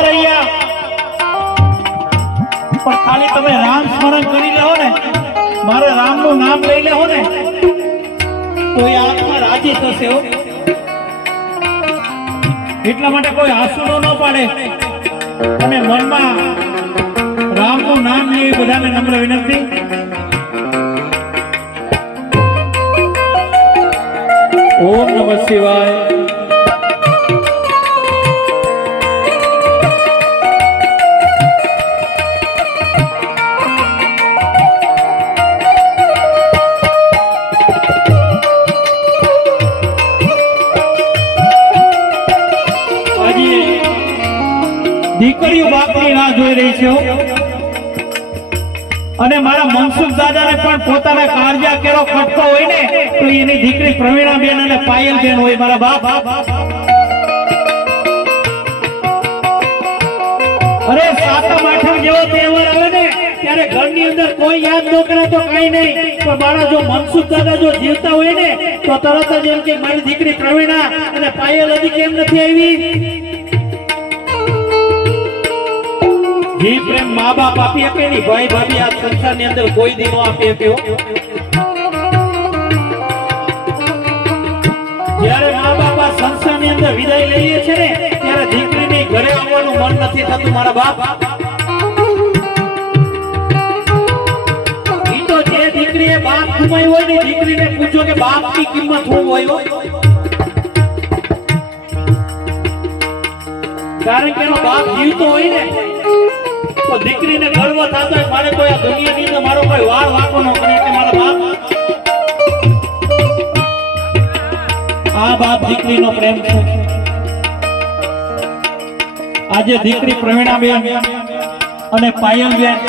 જતા રહ્યા, પણ ખાલી તમે રામ સ્મરણ કરી લેવો ને, મારે રામનું નામ લઈ લેવો ને, તો એ આત્મા રાજી થશે હો. એટલા માટે કોઈ આસુડો ન પાડે અને મનમાં રામનું નામ લે, બધાને નમ્ર વિનંતી. ઓમ નમઃ શિવાય. દીકરીઓ બાપની રાહ જોઈ રહી છે અને મારા મનસુખ દાદાને પણ પોતાના કાળજા કેરો ખટતો હોય ને તો એની દીકરી પ્રવીણાબેન અને પાયલબેન હોય. મારા બાપ, અરે સાતમ આઠમ જેવો તહેવાર આવે ને ત્યારે ઘરની અંદર કોઈ યાદ ન કરે તો કઈ નહીં, પણ મારા જો મનસુખ દાદા જો જીવતા હોય ને તો તરત જ એમ કે મારી દીકરી પ્રવીણા અને પાયલ હજી કેમ નથી આવી. જે પ્રેમ મા બાપ આપી આપે ને ભાઈ ભાભી આ સંસારની અંદર કોઈ દી નો આપી આપ્યો. જ્યારે મા બાપ આ સંસારની અંદર વિદાય લઈએ છે ને ત્યારે દીકરીને ઘરે આવવાનું મન નથી થતું. મારા બાપ, ઈ તો જે દીકરીએ બાપ ગુમાવ્યો હોય ને દીકરીને પૂછો કે બાપની કિંમત શું હોય, કારણ કે એનો બાપ જીવતો હોય ને તો દીકરીને ગર્વ થતો હોય મારે કોઈ આ દુનિયાની અંદર મારો કોઈ વાળ વાંકો ન કરે કે મારા બાપ. આ બાપ દીકરીનો પ્રેમ છે. આજે દીકરી પ્રવીણાબેન અને પાયલબેન